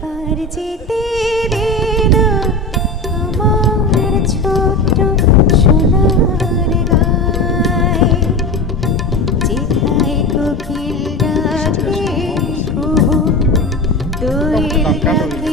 একবার যেতে দে না আমার ছোট্ট সোনার গায়, যেথায় কোকিল ডাকে কুহু, দোয়েল ডাকে